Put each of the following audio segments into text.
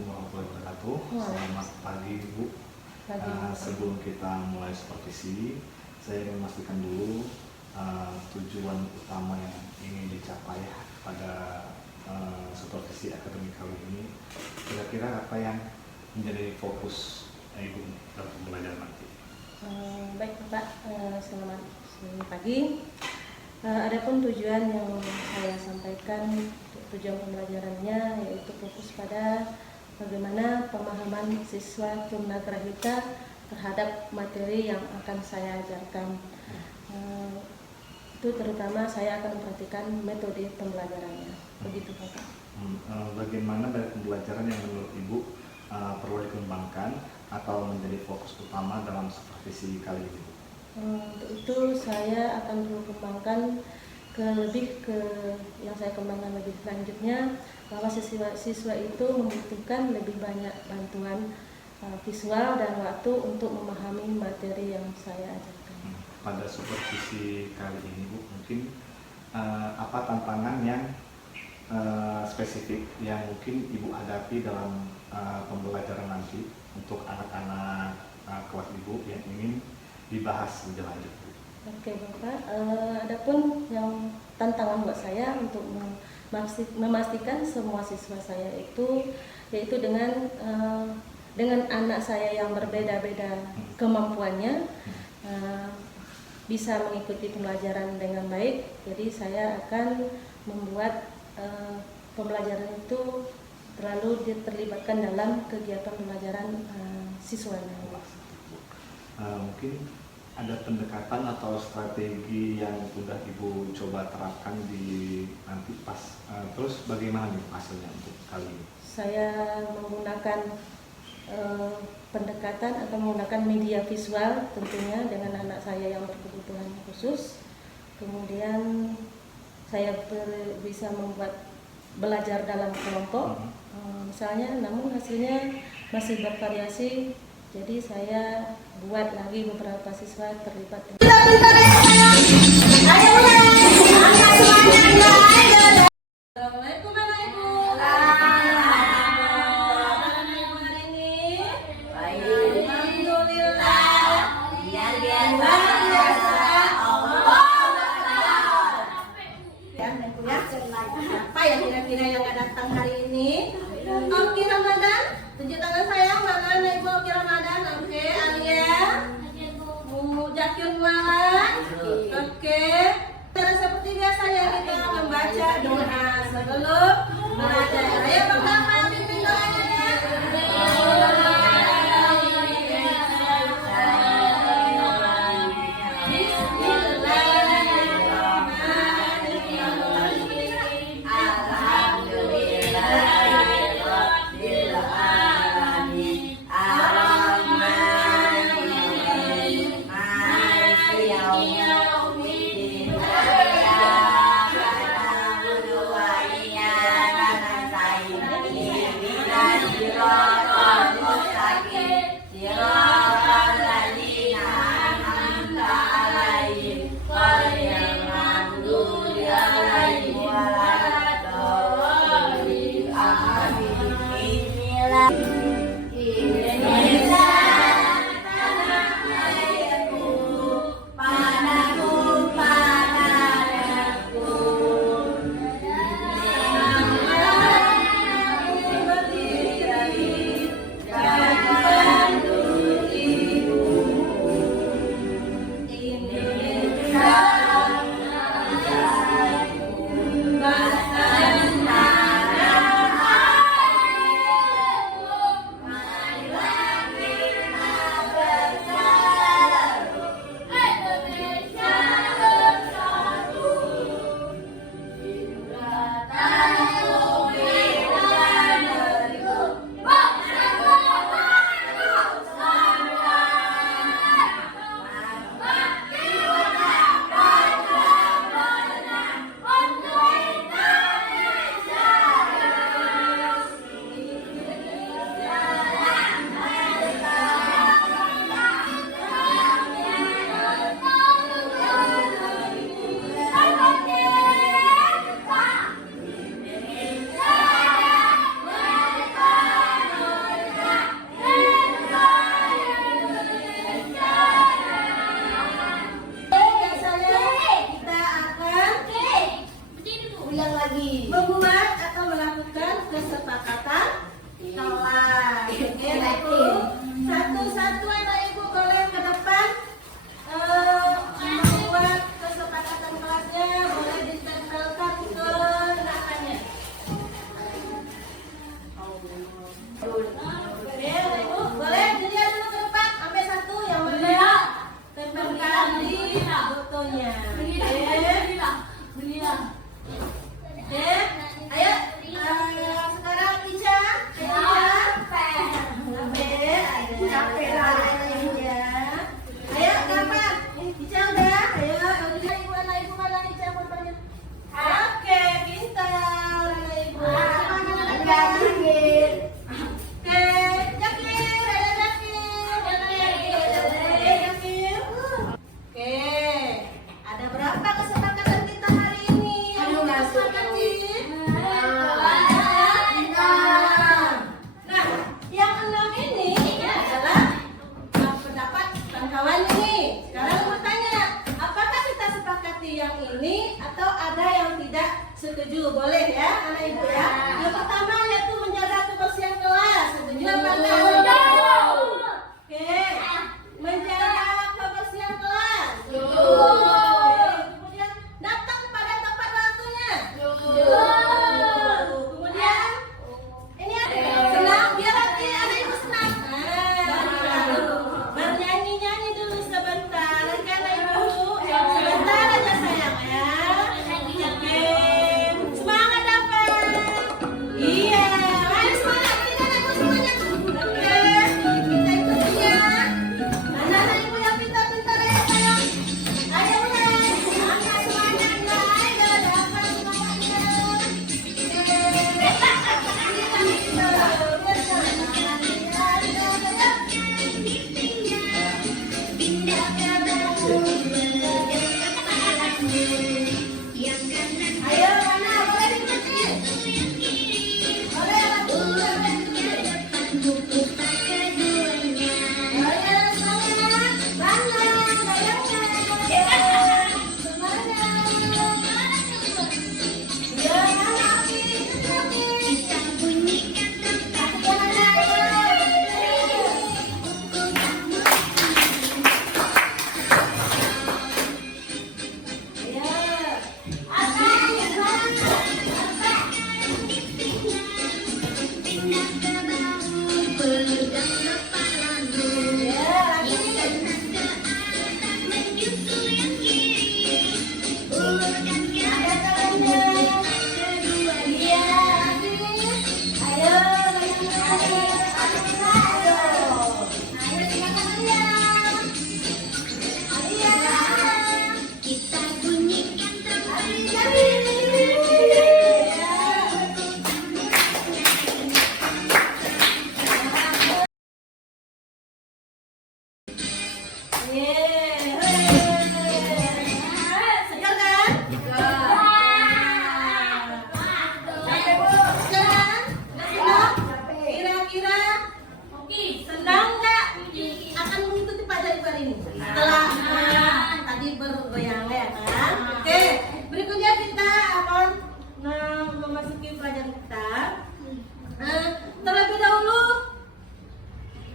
Assalamualaikum warahmatullahi wabarakatuh. Selamat pagi Bu. Sebelum kita mulai supervisi, saya ingin memastikan dulu tujuan utama yang ingin dicapai pada supervisi akademik kali ini. Kira-kira apa yang menjadi fokus Ibu dalam pembelajaran nanti? Baik Bapak, selamat pagi. Adapun tujuan yang saya sampaikan, tujuan pembelajarannya yaitu fokus pada bagaimana pemahaman siswa tunagrahita terhadap materi yang akan saya ajarkan. Itu terutama saya akan memperhatikan metode pembelajarannya. Begitu Bapak. Bagaimana dari pembelajaran yang menurut Ibu perlu dikembangkan atau menjadi fokus utama dalam supervisi kali ini? Untuk itu saya akan perlu kembangkan yang saya kembangkan lebih lanjutnya, bahwa siswa itu membutuhkan lebih banyak bantuan visual dan waktu untuk memahami materi yang saya ajarkan. Pada supervisi kali ini Bu, mungkin apa tantangan yang spesifik yang mungkin Ibu hadapi dalam pembelajaran nanti untuk anak-anak kelas Ibu yang ingin dibahas lebih lanjut? Oke Bapak, adapun yang tantangan buat saya untuk memastikan semua siswa saya yaitu dengan anak saya yang berbeda-beda kemampuannya bisa mengikuti pembelajaran dengan baik. Jadi saya akan membuat pembelajaran itu terlalu terlibatkan dalam kegiatan pembelajaran siswanya. Mungkin ada pendekatan atau strategi yang sudah Ibu coba terapkan di nanti pas terus bagaimana nih hasilnya untuk kali ini? Saya menggunakan pendekatan atau menggunakan media visual tentunya dengan anak saya yang berkebutuhan khusus. Kemudian saya bisa membuat belajar dalam kelompok misalnya, namun hasilnya masih bervariasi. Jadi saya buat lagi beberapa siswa terlibat. Assalamualaikum Ibu. Hari ini? Baik. Alhamdulillah. Luar biasa. Siapa yang kira-kira yang nggak datang hari ini? Oke Ramadan, tunjuk tangan saya. Mana Ibu Oki Ramadan? Oke, Alia. Zakir Muhammad. Oke. Cara seperti biasa ya, kita membaca doa sebelum belajar. Ayo pertama pimpin doanya ya. Oke, anak ibu. Satu-satu anak ibu boleh ke depan. Membuat kesepakatan kelasnya boleh ditempelkan ke nakanya. Oke, anak ibu boleh dilihat dulu ke depan sampai satu yang mana tempelkan di fotonya. Oke, ayo sekarang Ica, capek lah ibu ya. Ayo kapan? Ica udah, ayo ibu anak ibu mana Ica fotonya? Oke, pintar anak ibu. Oke, Jakir, ayo Jakir. Oke, ada berapa kesepakatan kita hari ini? Aduh, nah, yang 6 ini adalah pendapat kawan-kawan ini. Sekarang aku tanya, apakah kita sepakati yang ini atau ada yang tidak setuju? Boleh ya, anak ibu ya. Yang pertama yaitu menjaga kebersihan kelas. Setuju apa enggak? Oke, menjaga kebersihan kelas. Kemudian datang pada tepat waktunya. Kemudian ini senang, biar nanti anak ibu senang. Bernyanyi-nyanyi dulu sebentar, kan ibu? Sebentar aja sayang ya. Oke, semangat dapat. Iya, ayo semangat kita anak ibu semuanya. Oke, kita ikutin ya. Anak-anak ibu yang pintar-pintar ya sayang. Ayo mulai, semangat semuanya. Ayo dapat semangatnya. Ayo mana boleh diikutin? Boleh lagu boleh diikutin. Ayo semangat, bangga, bayangkan. Semangat. Ya, api, segar kan? Kira-kira senang nggak akan mengikuti pelajaran ibu hari ini? Setelah tadi bergoyang ya kan? Oke, berikutnya kita akan memasuki pelajaran kita. Terlebih dahulu,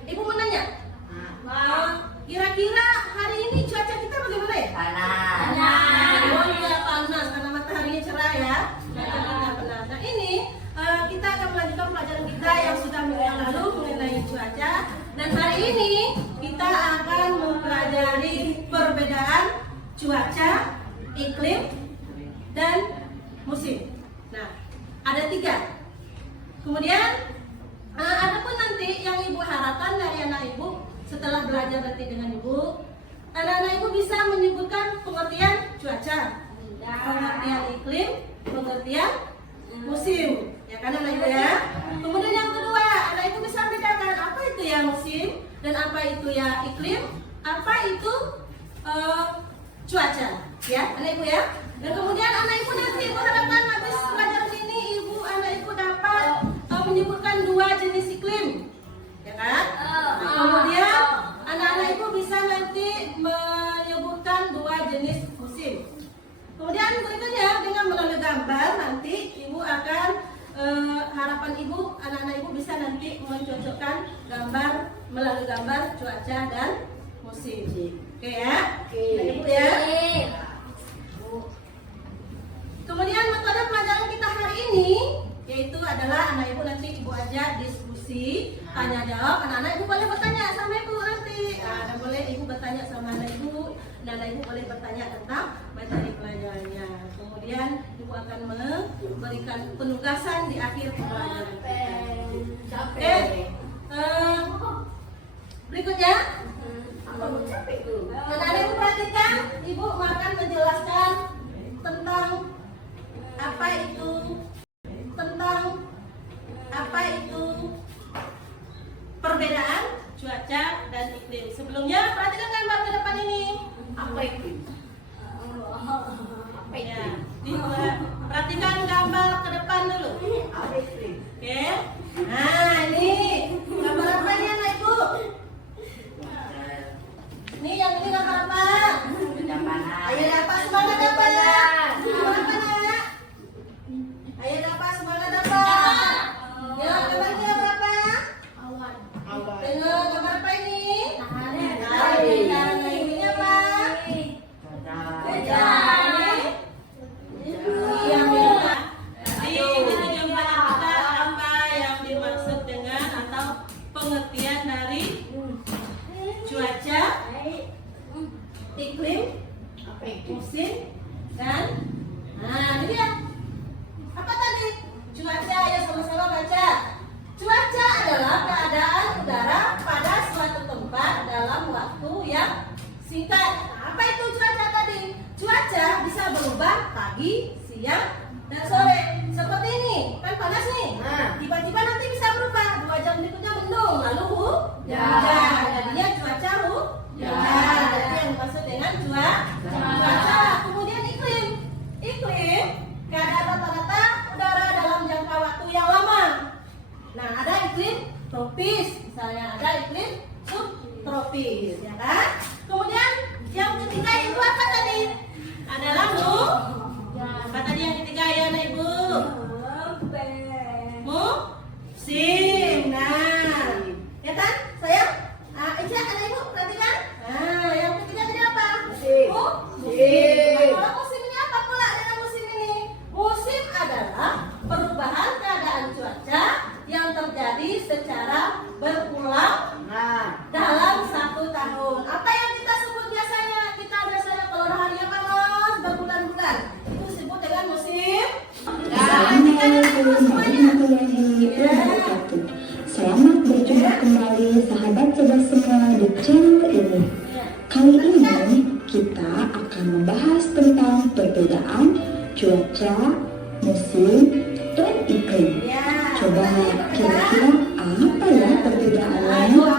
ibu mau nanya, kira-kira hari ini cuaca kita bagaimana ya? Panas. Oh iya panas karena mataharinya cerah ya. Panas. Nah ini kita akan melanjutkan pelajaran kita yang sudah minggu yang lalu mengenai cuaca. Dan hari ini kita akan mempelajari perbedaan cuaca, iklim, dan musim. Nah ada 3. Kemudian adapun nanti yang ibu harapkan dari anak ibu setelah belajar nanti dengan ibu, anak-anak ibu bisa menyebutkan pengertian cuaca, pengertian iklim, pengertian musim, ya kan anak ibu ya. Kemudian yang kedua, anak ibu bisa bedakan apa itu ya musim dan apa itu ya iklim, apa itu cuaca, ya anak ibu ya. Dan kemudian anak ibu nanti ibu harapkan habis pelajaran ini anak ibu dapat menyebutkan 2 jenis iklim, ya kan? Kemudian anak-anak ibu bisa nanti menyebutkan 2 jenis musim. Kemudian berikutnya dengan melalui gambar nanti ibu akan harapan ibu, anak-anak ibu bisa nanti mencocokkan gambar melalui gambar cuaca dan musim. Oke ya? Oke. Nah, Ibu ya. Kemudian metode pelajaran kita hari ini yaitu adalah anak ibu nanti ibu ajak diskusi, tanya jawab. Anak-anak ibu boleh bertanya sama ibu nanti. Dan boleh ibu bertanya sama anak ibu. Dan anak ibu boleh bertanya tentang materi pelajarannya. Kemudian ibu akan memberikan penugasan di akhir pelajaran kita. Oke. Berikutnya. Anak-anak ibu perhatikan, ibu akan menjelaskan tentang apa itu perbedaan cuaca dan iklim. Sebelumnya perhatikan gambar ke depan ini. Apa itu? Ya, perhatikan gambar ke depan dulu. Apa itu? Oke. Nah, ini gambar apa ini anak ibu? Ini yang ini gambar apa? Sudah panas. Ayo dapat semangat dapat. Semangat nak. Ayo dapat semangat dapat. Ya, gambarnya berapa? Awan. Tengok gambar apa ini? Matahari. Nah, ini apa? Hujan. Yang beda. Jadi ini gambar kita apa yang dimaksud dengan atau pengertian dari cuaca, iklim, Apa itu? musim, dan ini dia. Apa tadi? Cuaca, ya sama-sama baca. Cuaca adalah keadaan udara pada suatu tempat dalam waktu yang singkat. Apa itu cuaca tadi? Cuaca bisa berubah pagi, siang, dan sore. Seperti ini, kan panas nih. Tiba-tiba nanti bisa berubah. 2 jam berikutnya mendung, lalu hujan. Jadinya cuaca hujan. Jadi yang dimaksud dengan cuaca. Kemudian iklim. Iklim keadaan rata-rata udara dalam jangka waktu yang lama. Nah, ada iklim tropis, misalnya ada iklim subtropis, ya kan? Kemudian yang ketiga itu apa tadi? Adalah apa tadi yang ketiga ya, anak ibu? Musim. Nah, ya kan? Sayang? Ica, anak ibu perhatikan. Nah, yang ketiga tadi apa? Musim. Musim. Kalau musim ini apa pula dengan musim ini? Musim adalah perubahan keadaan cuaca yang terjadi secara berulang dalam 1 tahun. Apa yang kita sebut biasanya? Kita biasanya kalau harinya panas berbulan-bulan itu disebut dengan musim. Selamat berjumpa kembali sahabat cerdas semua di channel ini. Kali ini kita akan membahas tentang perbedaan cuaca, musim, dan iklim. Coba kira-kira apa ya perbedaannya? Mau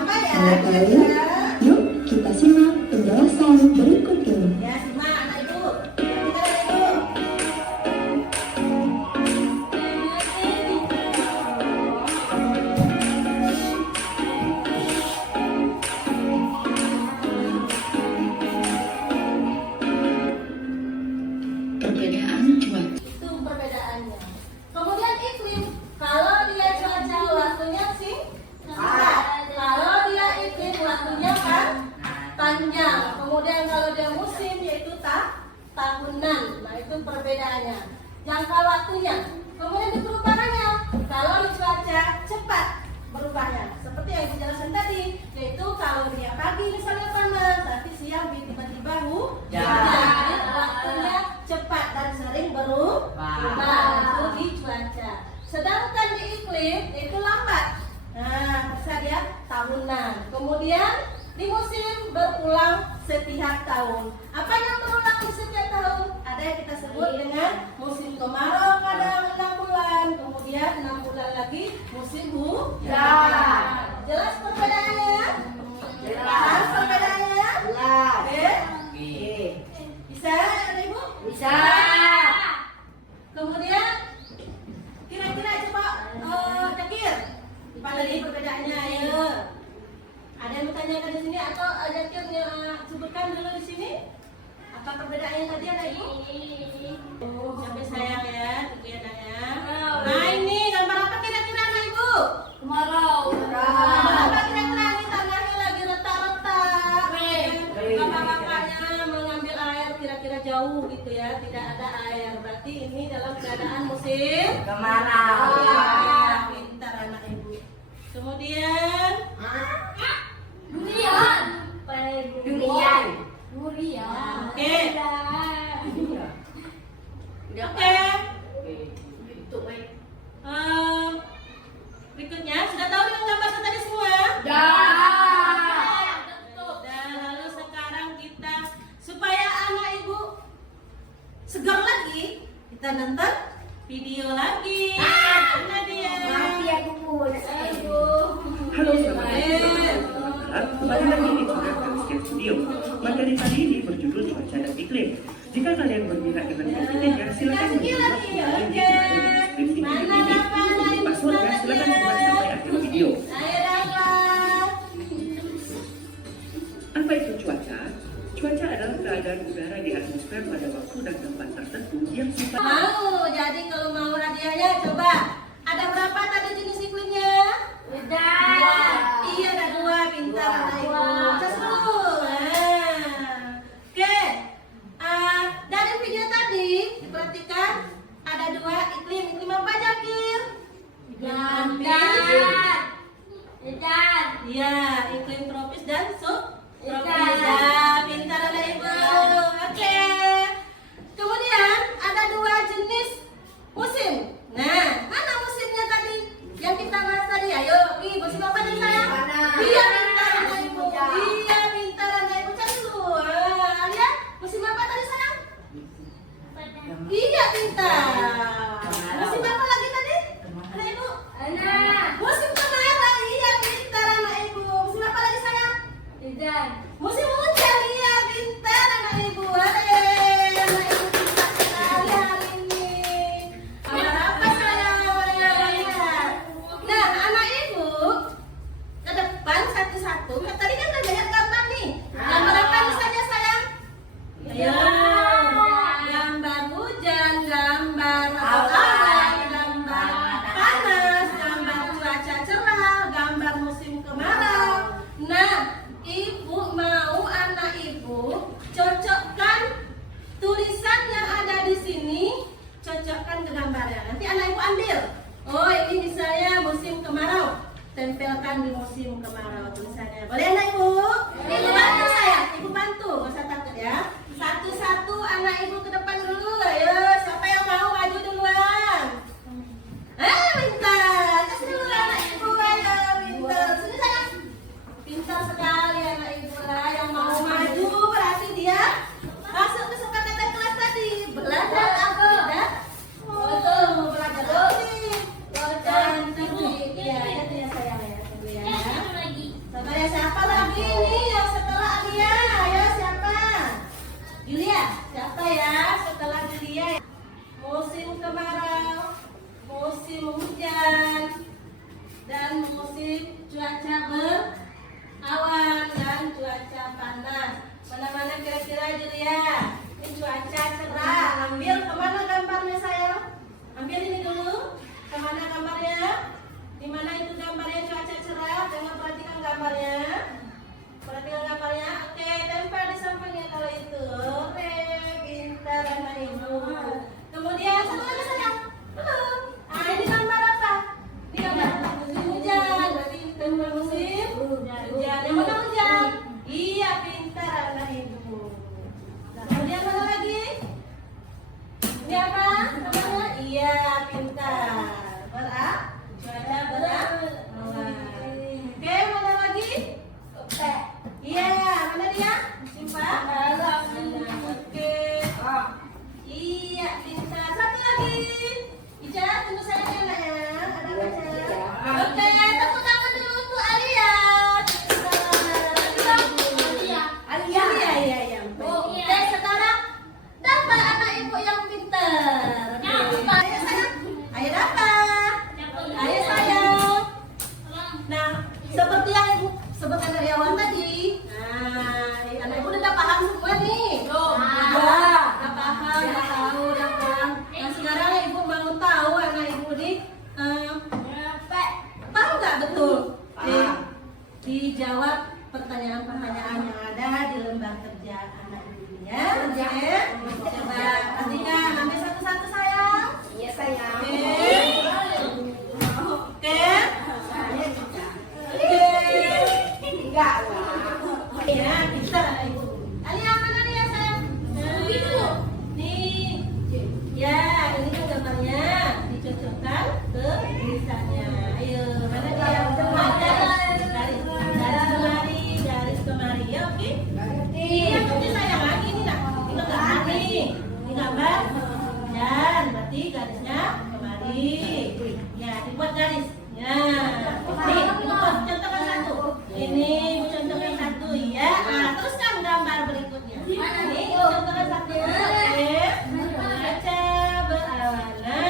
tahu? Yuk kita simak penjelasan berikut ini. Ya, simak anak ibu. Perhatikan ibu. Perbedaan cuaca. Itu perbedaannya. Kemudian iklim, kalau dia cuaca waktunya singkat, kalau dia iklim waktunya panjang. Kemudian kalau dia musim yaitu tahunan. Nah, itu perbedaannya. Jangka waktunya. Kemudian di perubahannya, kalau di cuaca cepat berubahnya. Seperti yang dijelaskan tadi, yaitu kalau dia pagi misalnya panas, tapi siang tiba-tiba hujan. Jadi waktunya cepat dan sering berubah. Itu di cuaca. Sedangkan di iklim itu lambat. Nah, bisa dia tahunan. Kemudian di musim berulang setiap tahun. Apa yang berulang di setiap tahun? Ada yang kita sebut dengan musim kemarau kadang 6 bulan, kemudian 6 bulan lagi musim hujan. Jelas perbedaannya? Jelas perbedaannya? Oke. Bisa, ada ibu? Bisa. Kemudian kira-kira coba Zakir, pada ini perbedaannya ayo. Ada yang bertanyakan di sini atau Zakir sebutkan dulu di sini? Apa perbedaannya tadi ada ibu? Sampai sayang ya, tunggu ya Nak ya. Nah ini gambar apa kira-kira anak ibu? Kemarau. gitu ya, tidak ada air. Berarti ini dalam keadaan musim Kemarau. Ya, pintar anak ibu. Kemudian Durian. Durian. Durian. Oke. Oke. Berikutnya sudah tahu dengan gambar tadi semua? Dan lalu sekarang kita supaya anak ibu segar lagi, kita nonton video lagi. Mana dia? Mati aku pun. Halo, selamat datang. Kembali lagi di channel Kaliskian Studio. Materi kali ini berjudul cuaca dan iklim. Jika kalian berminat dengan kontennya, silakan mencoba link di deskripsi video ini. Untuk passwordnya, silakan simak sampai akhir video. Ayo dapat. Apa itu cuaca? Cuaca adalah keadaan udara di atmosfer pada waktu dan tempat tertentu yang sifatnya Mau, jadi kalau mau hadiahnya coba. Ada berapa tadi jenis iklimnya? Udah. Iya, ada 2, pintar anak ibu. Cas dulu. Oke. Dari video tadi diperhatikan ada 2 iklim. Iklim apa Jakir? Iya, iklim tropis dan subtropis. Ya, pintar anak ibu. Oke. Kemudian ada 2 jenis musim. Nah, mana musimnya tadi? Yang kita bahas tadi. Ayo, musim apa nih sayang? Mana? Iya, pintar anak ibu. Iya, pintar anak ibu. Cari dulu. Lihat, musim apa tadi sayang? Iya, pintar. Musim apa lagi tadi? Anak ibu? Musim kemarau. Iya, pintar anak ibu. Musim apa lagi sayang? Musim hujan. Iya, pintar anak ibu. Anak ibu pintar sekali hari ini. Gambar apa sayang? Lihat. Nah, anak ibu ke depan satu-satu. Tadi kan udah lihat gambar nih. Gambar apa saja sayang? Ayo. Gambar hujan, gambar awan, gambar panas, gambar cuaca cerah, gambar musim kemarau. Nah, ibu mau anak ibu cocokkan tulisan yang ada di sini, cocokkan ke gambarnya. Nanti anak ibu ambil. Oh, ini misalnya musim kemarau. Tempelkan di musim kemarau tulisannya. Boleh anak ibu? Ibu bantu saya. Ibu bantu, nggak usah takut ya. Satu-satu anak ibu ke depan dulu. Ayo, siapa yang mau maju duluan? Pintar. Kasih dulu anak ibu. Ayo, pintar. Sini sayang. Pintar sekali anak ibu lah. Yang mau maju berarti dia masuk ke kesepakatan kelas tadi. Belajar apa? Oh, belajar aktif. Dan terus. Iya, itu ya sayang ya. Tunggu ya. Sabar ya, siapa lagi nih yang setelah Alia? Ayo siapa? Julia, siapa ya setelah Julia? Musim kemarau, musim hujan, dan musim cuaca berawan dan cuaca panas. Mana-mana kira-kira Julia? Ini cuaca cerah. Ambil kemana gambarnya sayang? Ambil ini dulu. Kemana gambarnya? Di mana itu gambarnya cuaca cerah? Jangan perhatikan gambarnya. Perhatikan gambarnya. Oke, tempel di sampingnya kalau itu. Oke, pintar anak ibu. Kemudian satu lagi sayang. Belum. Ini gambar apa? Ini gambar musim hujan. Berarti tempel musim hujan. Yang mana hujan? Iya, pintar anak ibu. Nah, kemudian mana lagi? Ini apa? Namanya? Iya, pintar. Cuaca berawan. Oke, mana lagi? Iya, mana dia? Simpa. Oke. Iya, pintar. Satu lagi. Ica, tunggu saya ya, Nak ya. Ada baca. Oke, tepuk tangan dulu untuk Alia. Alia. Iya. Oke, sekarang dapat anak ibu yang pintar. Ayo sayang. Ayo dapat. Ayo sayang. Nah, seperti yang ibu sebutkan dari awal tadi. Nah, anak ibu udah paham semua nih. Udah paham, udah tahu, udah paham. Nah, sekarang ibu mau tahu anak ibu nih tahu nggak betul? Dijawab pertanyaan-pertanyaan yang ada di lembar kerja anak ibu ya. Oke. Coba Enggak lah. Ya, bisa ibu. Alia mana nih ya sayang? Itu. Nih. Ya, ini kan gambarnya dicocokkan ke tulisannya. Ayo, mana dia? Garis kemari ya, oke? Iya, tapi sayang lagi ini nak. Ini gambar nih. Ini gambar. Dan berarti garisnya kemari. Ya, dibuat garis. Ya. Nih, dibuat contohkan satu. Ini contohkan satu ya. Nah, teruskan gambar berikutnya. Ini contohkan satu. Oke. Baca berwarna.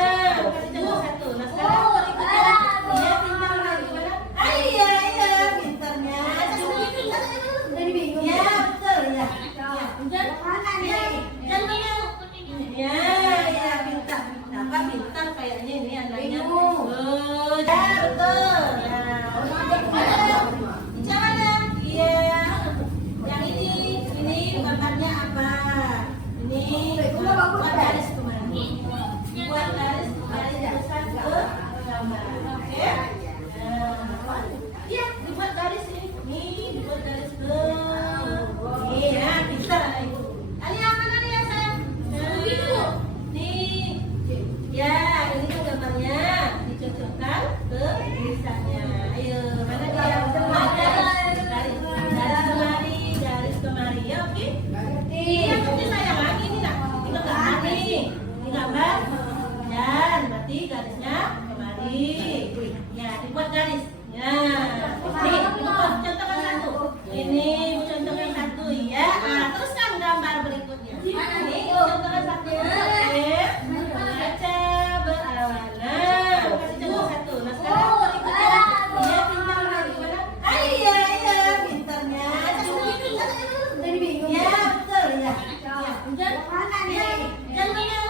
Contoh satu. Nah, sekarang berikutnya. Iya, pintar bagaimana? Iya, pintarnya. Jadi bingung. Ya, betul ya. Ya, udah. Ya, contohnya. Ya, pintar. Kenapa pintar kayaknya ini anaknya? Oh, ya, betul. Nah, mana? Iya. Yang ini gambarnya apa? Ini buat garis kemana? Buat garis terusan ke gambar. Oke? Iya, dibuat garis ini. Nih, dibuat garis ke. Nih, ya, pintar ibu. Alia mana nih ya sayang? Itu. Nih. Ya, ini kan gambarnya dicocokkan ke tulisannya. Ayo, mana dia? Garis kemari ya, oke? Iya, tapi sayang lagi ini nak. Ini gambar nih. Ini gambar. Dan berarti garisnya kemari. Ya, dibuat garis. Ya. Nih, dibuat contohkan satu. Ini contohkan satu ya. Nah, teruskan gambar berikutnya. Nih, contohkan satu. Oke. Baca berwarna. Kasih contoh satu. Nah, sekarang berikutnya. Iya, pintar bagaimana? Iya, pintarnya. Jadi bingung. Ya, betul ya. Ya, udah. Ya, contohnya.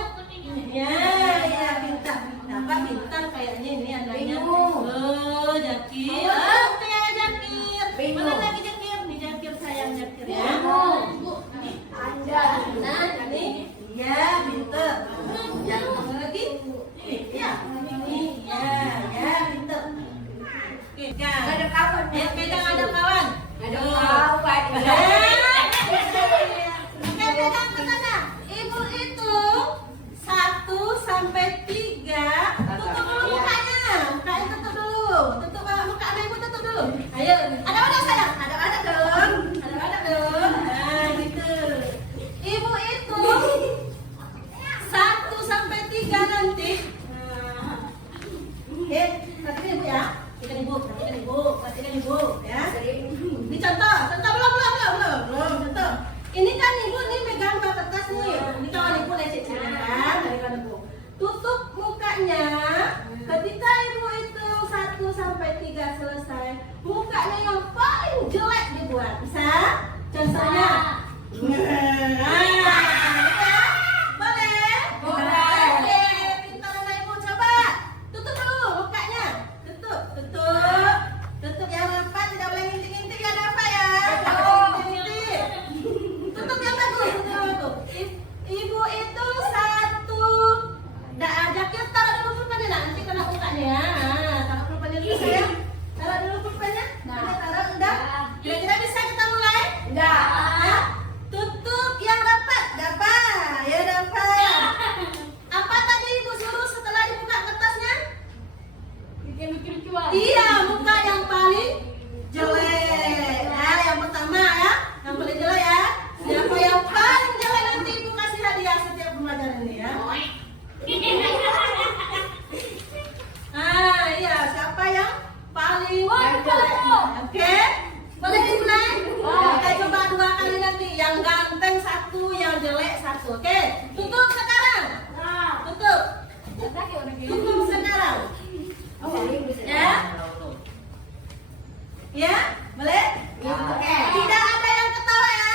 Ya, pintar. Kenapa pintar kayaknya ini anaknya? Oh, Jakir. Oh, kayak Jakir. Mana lagi Jakir? Nih Jakir sayang Jakir ya. Anda. Nah, ini. Ya, pintar. Yang mana lagi? Ya, ini. Ya, pintar. Oke, Ada kawan. pegang ada kawan. Ada Oh. kawan. Oke, pegang ke sana. Ibu hitung 1 sampai 3. Tutup dulu mukanya. Mukanya tutup dulu. Tutup muka anak ibu tutup dulu. Ayo, ada mana sayang? Ada mana dong? Ada mana dong? Nah, gitu. Ibu hitung 1 sampai 3 nanti. Oke, perhatikan ibu ya. Perhatikan ibu ya. Dicontoh, belum contoh. Ini kan ibu nih megang kertas nih. Ini kawan ibu lecet-lecet kan dari kawan ibu. Tutup mukanya. Ketika ibu itu 1 sampai 3 selesai, mukanya yang paling jelek dibuat. Bisa? Contohnya. Nah, boleh? Oke, pintar anak ibu coba. Tutup dulu mukanya. Tutup yang rapat, tidak boleh ngintip-ngintip ya, ada apa ya? Ngintip-ngintip. Tutup yang bagus, Ibu itu 1. Jakir taruh dulu pulpennya, nanti kena mukanya ya. Taruh pulpennya dulu sayang. Taruh dulu pulpennya. Taruh, udah. Kira-kira bisa kita mulai? Enggak. Ya? Tutup yang rapat, dapat. Ya dapat. Apa tadi ibu suruh setelah dibuka kertasnya? Mikir-mikir jual. Iya, muka yang paling jelek. Nah, yang pertama ya, yang paling jelek ya. Siapa yang paling jelek nanti ibu kasih hadiah setiap pembelajaran ini ya. Ah, iya, siapa yang paling jelek? Oke, boleh dimulai? Kita coba 2 kali nanti. Yang ganteng 1, yang jelek 1. Oke, tutup sekarang. Tutup. Tutup sekarang. Ya? Ya? Boleh? Tidak ada yang ketawa ya?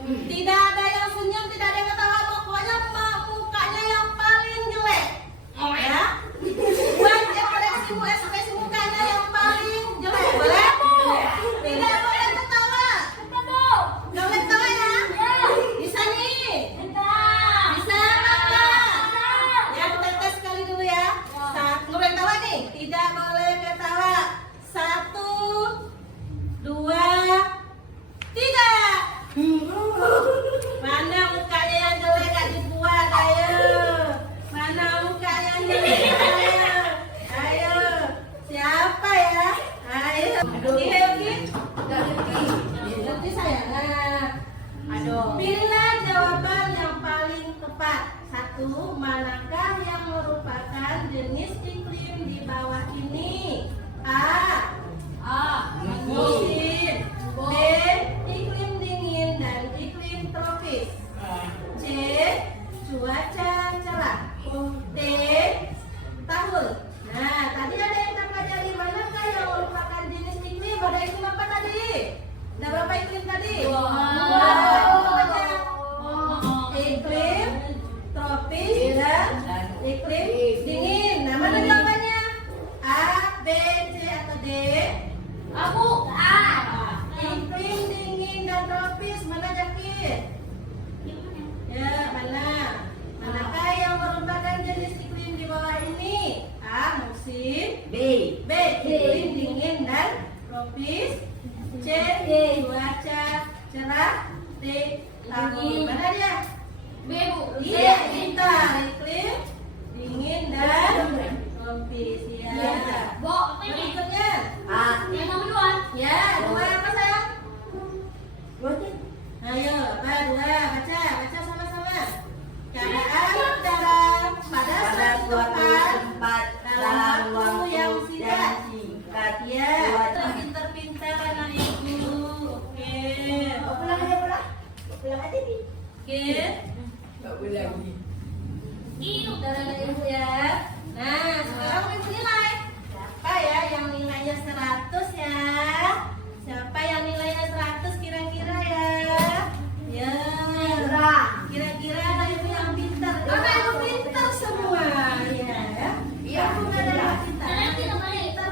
Tidak ada yang senyum, tidak ada yang ketawa. Pokoknya mukanya yang paling jelek. Ya? Buat ekspresi mukanya yang paling jelek. Boleh? Tidak boleh ketawa. Gak boleh ketawa ya? Bisa nih? Bisa apa? Ya, kita tes sekali dulu ya. Nggak boleh ketawa nih. Tidak boleh ketawa. 1, 2, Oke. Ngerti saya. Nah, pilihlah jawaban yang paling tepat. 1. Manakah yang merupakan jenis iklim di bawah ini? A. Musim. B. Iklim dingin dan iklim tropis. C. Cuaca cerah. D. Tahun. Nah, tadi ada yang kita pelajari, manakah yang merupakan jenis iklim? Ada iklim apa tadi? Ada berapa iklim tadi? Iklim tropis dan iklim dingin. Nah, mana jawabannya? A, B, C atau D? Iklim dingin dan tropis. Mana Jakir? Ya, mana? Manakah yang merupakan jenis iklim di bawah ini? A. Musim. B. Iklim dingin dan tropis. C. Cuaca cerah. D. Tahun. Mana dia? Iya, pintar. Iklim dingin dan tropis. Ya. Berikutnya. Ya, 2 apa sayang? Ayo, baca sama-sama. Keadaan udara pada suatu tempat dalam waktu yang singkat. Ya, pintar-pintar anak ibu. Oke. Udara anak ibu ya. Nah, sekarang ibu nilai. Siapa ya yang nilainya 100 ya? Siapa yang nilainya 100 kira-kira ya? Ya. Kira-kira anak ibu yang pintar. Anak ibu pintar semua. Ya. Aku adalah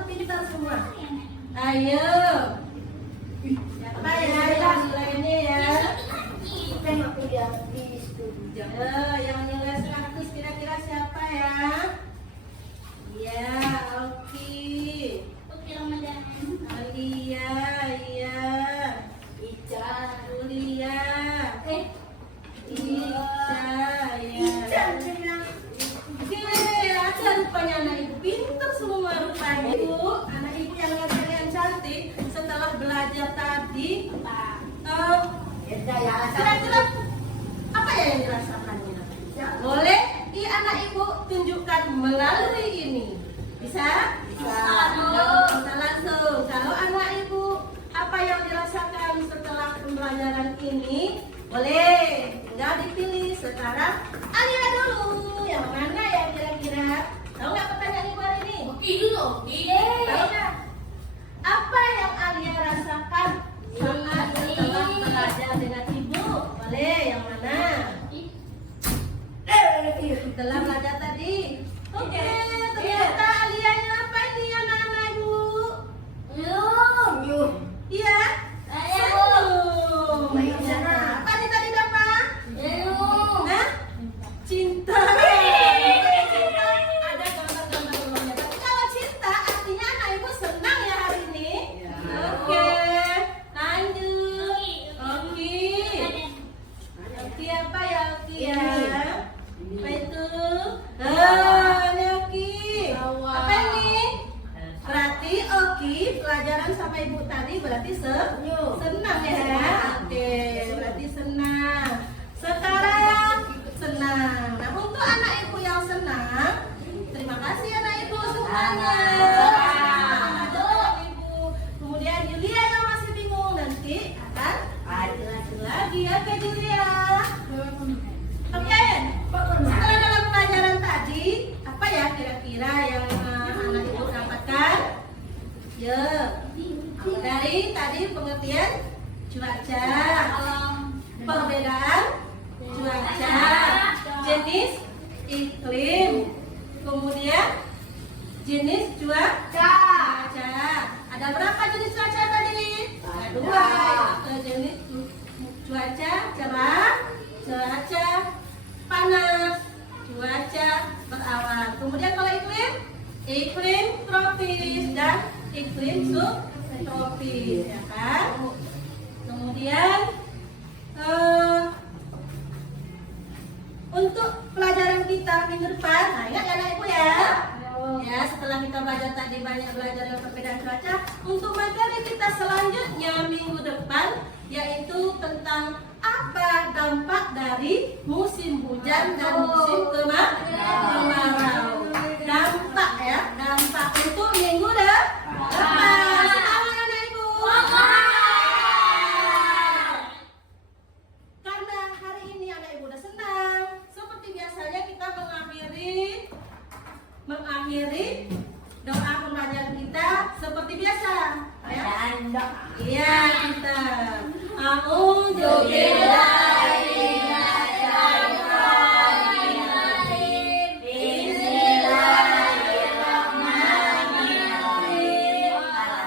pintar semua. Ayo. Siapa ya yang nilainya ya? Yang nilai 100 kira-kira siapa ya? Iya, Oki. Alia, iya. Julia. Ica, ya. Oke, rupanya anak ibu pintar semua rupanya. Anak ibu yang lihat kalian cantik setelah belajar tadi. Kira-kira apa ya yang dirasakannya? Boleh anak ibu tunjukkan melalui ini. Bisa? Bisa langsung. Kalau anak ibu apa yang dirasakan setelah pembelajaran ini? Boleh. Tinggal dipilih. Sekarang Alia dulu. Yang mana ya kira-kira? Tahu nggak pertanyaan ibu hari ini? Tahu nggak? Apa yang Alia rasakan saat setelah belajar dengan ibu? Boleh. Yang mana? Setelah belajar tadi. Oke, ternyata Alianya apa ini anak-anak ibu? Iya? Senyum. Apa nih tadi Bapak? Hah? Cinta. Ada gambar-gambar. Tapi kalau cinta artinya anak ibu senang ya hari ini? Oke, lanjut. Oki apa ya Oki ya? Apa itu? Ini Oki. Apa ini? Berarti Oki pelajaran sama ibu tadi berarti senang ya? Oke, berarti senang. Sekarang senang. Nah, untuk anak ibu yang senang, terima kasih anak ibu semuanya. Ibu. Kemudian Julia yang masih bingung nanti akan jelasin lagi ya ke Julia. Oke, setelah dalam pelajaran tadi, apa ya kira-kira yang anak ibu dapatkan? Ya, dari tadi pengertian cuaca, perbedaan cuaca, jenis iklim, kemudian jenis cuaca. Ada berapa jenis cuaca tadi? Ada 2. Jenis cuaca cerah, cuaca panas, cuaca berawan. Kemudian kalau iklim tropis dan iklim subtropis, ya kan? Kemudian untuk pelajaran kita minggu depan, nah ingat ya anak ibu ya. Ya, setelah kita belajar tadi banyak belajar tentang perbedaan cuaca, untuk materi kita selanjutnya minggu depan yaitu tentang apa dampak dari musim hujan dan musim kemarau. Dampak ya, dampak untuk minggu depan. Selamat anak ibu. Karena hari ini anak ibu udah senang, seperti biasanya kita mengakhiri doa pembelajaran kita seperti biasa. Ya? Iya kita. A'udzu billahi minasyaitonir rajim. Bismillahirrahmanirrahim.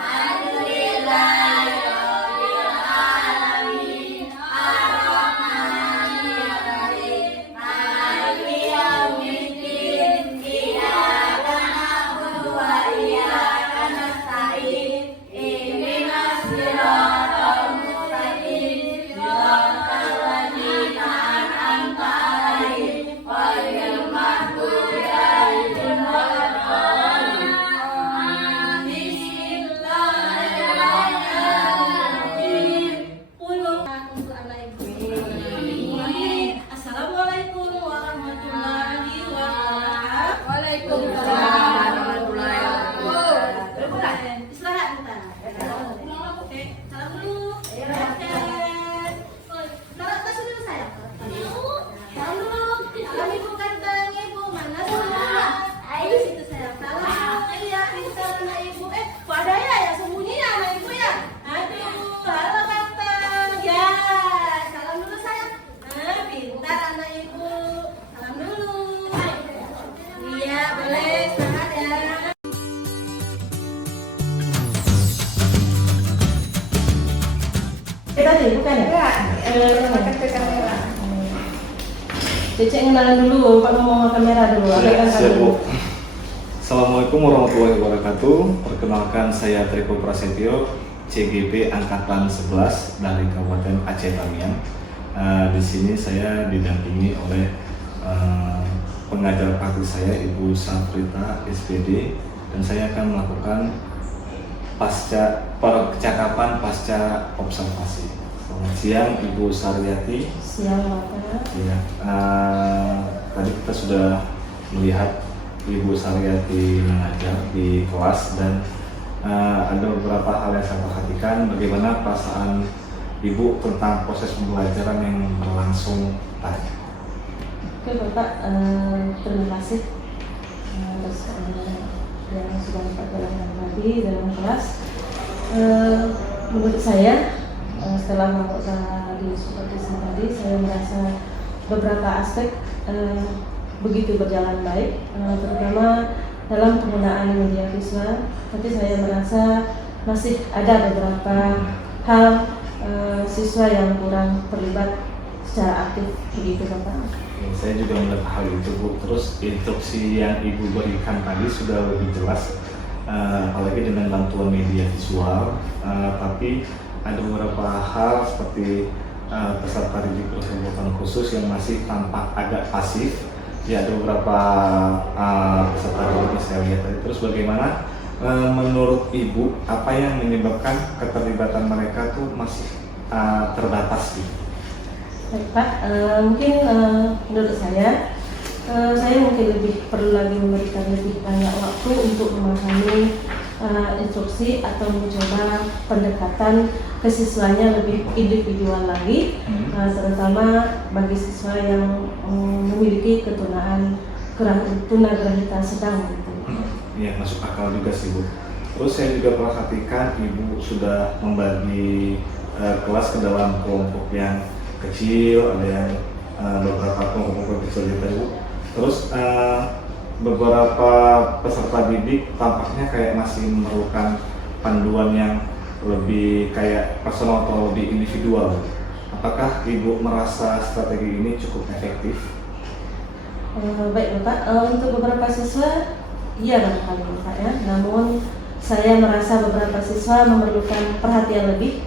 Alhamdulillahirabbil alamin. Arrahmanirrahim. Maliki yaumiddin. Iyyaka na'budu wa iyyaka nasta'in. Ihdinas siratal mustaqim. Siratal ladzina an'amta 'alaihim ghairil maghdubi 'alaihim waladdallin. Bismillahirrahmanirrahim. Untuk anak ibu. Assalamualaikum warahmatullahi wabarakatuh. Waalaikumsalam warahmatullahi wabarakatuh. Istirahat bentar. Oke, salam dulu. Oke. Taruh tas dulu sayang. Salam dulu. Salam ibu kantong ibu mana semua? Ayo situ sayang. Salam. Iya pintar anak ibu. Kok ada ya sembunyi ya anak ibu ya? Aduh, halo kantong. Ya, salam dulu sayang. Pintar anak ibu. Salam dulu. Iya boleh. Semangat ya. Tadi bukan ya? Makan ke kamera. Cece ngenalan dulu, Pak ngomong ke kamera dulu. Ya, siap Bu. Assalamualaikum warahmatullahi wabarakatuh. Perkenalkan saya Triko Prasetyo, CGP Angkatan 11 dari Kabupaten Aceh Tamiang. Di sini saya didampingi oleh pengajar praktik saya Ibu Safrita SPD, dan saya akan melakukan percakapan pasca observasi. Selamat siang Ibu Saryati. Siang Bapak. Ya, tadi kita sudah melihat Ibu Saryati mengajar di kelas, dan ada beberapa hal yang saya perhatikan. Bagaimana perasaan Ibu tentang proses pembelajaran yang berlangsung tadi? Oke Bapak, terima kasih atas yang sudah Bapak jalankan tadi dalam kelas. Menurut saya, setelah melakukan diskusi tadi, saya merasa beberapa aspek begitu berjalan baik, terutama dalam penggunaan media visual. Tapi saya merasa masih ada beberapa hal siswa yang kurang terlibat secara aktif, begitu Bapak. Saya juga melihat hal itu Bu. Terus instruksi yang Ibu berikan tadi sudah lebih jelas, apalagi dengan bantuan media visual. Tapi ada beberapa hal seperti peserta didik berkebutuhan khusus yang masih tampak agak pasif. Ya, ada beberapa peserta didik yang saya lihat tadi. Terus bagaimana menurut Ibu, apa yang menyebabkan keterlibatan mereka tuh masih terbatas gitu? Baik Pak, mungkin menurut saya mungkin lebih perlu lagi memberikan lebih banyak waktu untuk memahami instruksi atau mencoba pendekatan ke siswanya lebih individual lagi, terutama bagi siswa yang memiliki ketunaan tunagrahita sedang gitu. Iya, masuk akal juga sih Bu. Terus saya juga perhatikan Ibu sudah membagi kelas ke dalam kelompok yang kecil, ada yang beberapa kelompok kecil gitu Bu. Terus beberapa peserta didik tampaknya kayak masih memerlukan panduan yang lebih kayak personal atau lebih individual. Apakah Ibu merasa strategi ini cukup efektif? Baik Bapak, untuk beberapa siswa iya barangkali Bapak ya, namun saya merasa beberapa siswa memerlukan perhatian lebih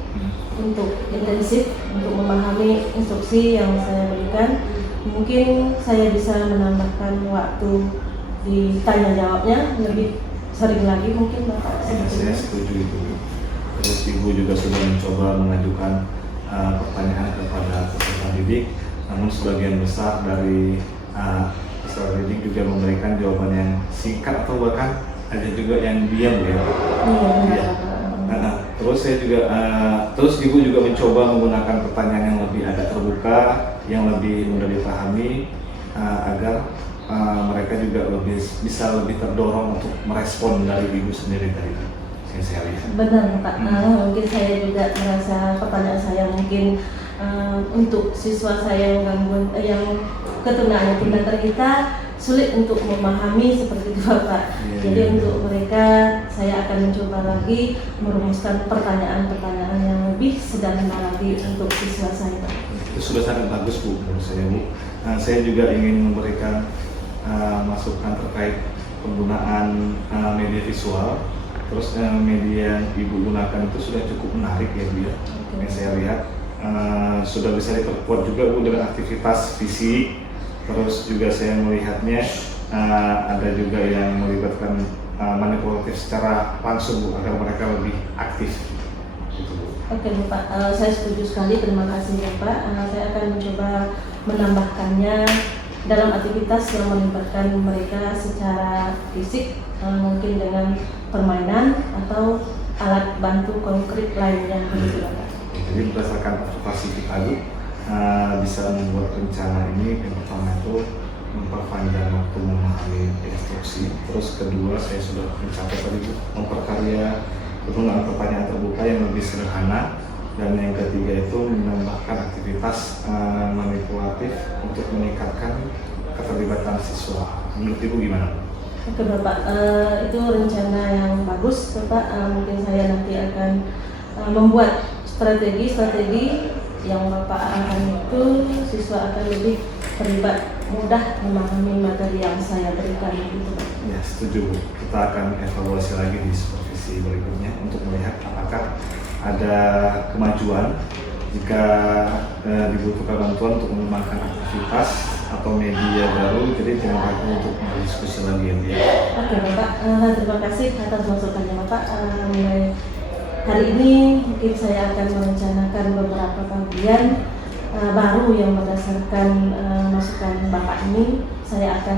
untuk intensif untuk memahami instruksi yang saya berikan. Mungkin saya bisa menambahkan waktu ditanya jawabnya lebih sering lagi mungkin Bapak. Ya, saya setuju itu. Terus Ibu juga sudah mencoba mengajukan pertanyaan kepada peserta didik, namun sebagian besar dari peserta didik juga memberikan jawaban yang singkat atau bahkan ada juga yang diam ya. Iya. Terus saya juga, terus Ibu juga mencoba menggunakan pertanyaan yang lebih agak terbuka, yang lebih mudah dipahami, agar mereka juga bisa lebih terdorong untuk merespon dari Ibu sendiri tadi yang saya lihat. Benar Pak. Mungkin saya juga merasa pertanyaan saya mungkin untuk siswa saya yang gangguan, yang ketunaannya tunanetra sulit untuk memahami seperti itu Bapak. Jadi untuk mereka saya akan mencoba lagi merumuskan pertanyaan-pertanyaan yang lebih sederhana lagi untuk siswa saya Pak. Itu sudah sangat bagus Bu menurut saya Bu. Saya juga ingin memberikan masukan terkait penggunaan media visual. Terus media yang Ibu gunakan itu sudah cukup menarik ya Bu ya. Yang saya lihat sudah bisa diperkuat juga Bu dengan aktivitas fisik. Terus juga saya melihatnya ada juga yang melibatkan manipulatif secara langsung Bu, agar mereka lebih aktif. Gitu, Bu. Oke Bapak, saya setuju sekali, terima kasih Bapak. Saya akan mencoba menambahkannya dalam aktivitas yang melibatkan mereka secara fisik, mungkin dengan permainan atau alat bantu konkret lainnya begitu Bapak. Jadi berdasarkan observasi kita Bu, bisa membuat rencana ini. Yang pertama itu memperpanjang waktu memahami instruksi. Terus kedua, saya sudah mencapai tadi Bu, memperkarya penggunaan pertanyaan terbuka yang lebih sederhana. Dan yang ketiga itu menambahkan aktivitas manipulatif untuk meningkatkan keterlibatan siswa. Menurut Ibu gimana? Oke Bapak, itu rencana yang bagus Bapak. Mungkin saya nanti akan membuat strategi yang Bapak arahkan itu, siswa akan lebih terlibat, mudah memahami materi yang saya berikan gitu. Ya, setuju Bu. Kita akan evaluasi lagi di supervisi berikutnya untuk melihat apakah ada kemajuan jika dibutuhkan bantuan untuk mengembangkan aktivitas atau media baru. Jadi terima kasih untuk berdiskusi lagi ya. Oke Bapak, terima kasih atas masukannya Bapak. Mulai hari ini mungkin saya akan merencanakan beberapa bagian baru yang berdasarkan masukan Bapak ini saya akan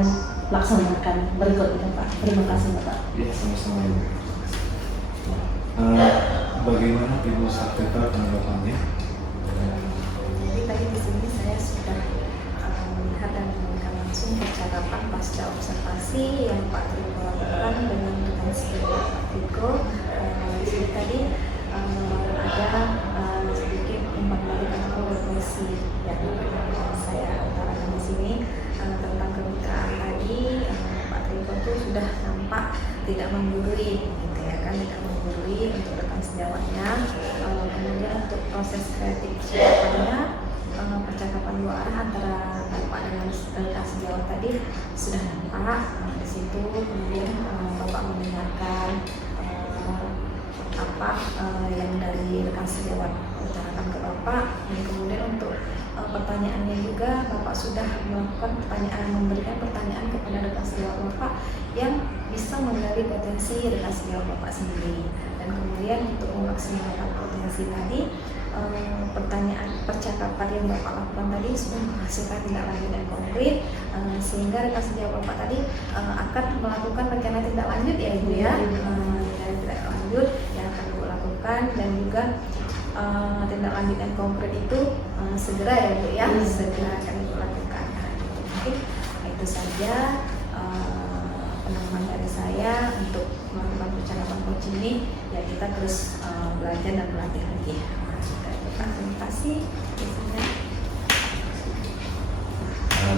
laksanakan berikutnya Pak. Terima kasih Bapak. Ya, sama-sama Ibu. Bagaimana Ibu Sakteta tanggapannya? Jadi tadi di sini saya sudah melihat dan mendengar langsung percakapan pasca observasi yang Pak Triko lakukan dengan Pak Triko. Di sini tadi ada sedikit umpan balik atau refleksi yang saya utarakan di sini tentang kemitraan tadi. Pak Triko itu sudah nampak tidak menggurui, gitu ya kan, tidak menggurui untuk rekan sejawatnya. Kemudian untuk proses kreatif sejawatnya, percakapan dua arah antara Bapak dengan rekan sejawat tadi sudah nampak di situ. Kemudian Bapak mendengarkan apa yang dari rekan sejawat utarakan ke Bapak, dan kemudian untuk pertanyaannya juga Bapak sudah melakukan pertanyaan, memberikan pertanyaan kepada rekan sejawat Bapak yang bisa menggali potensi rekan sejawat Bapak sendiri. Dan kemudian untuk memaksimalkan potensi tadi, pertanyaan percakapan yang Bapak lakukan tadi sudah menghasilkan tindak lanjut dan konkret, sehingga rekan sejawat Bapak tadi akan melakukan rencana tindak lanjut ya Ibu ya, dari tindak lanjut yang akan Ibu lakukan, dan juga tindak lanjut dan konkret itu segera ya Bu ya, segera akan Ibu lakukan. Mungkin itu saja pengalaman dari saya untuk melakukan percakapan coaching ini. Ya, kita terus belajar dan berlatih lagi. Terima kasih.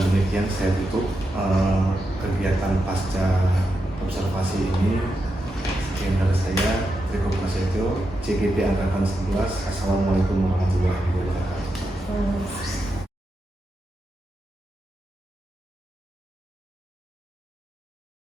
Demikian saya tutup kegiatan pasca observasi ini. Sekian dari saya, Triko Prasetyo, CGT Angkatan 11. Assalamualaikum warahmatullahi wabarakatuh.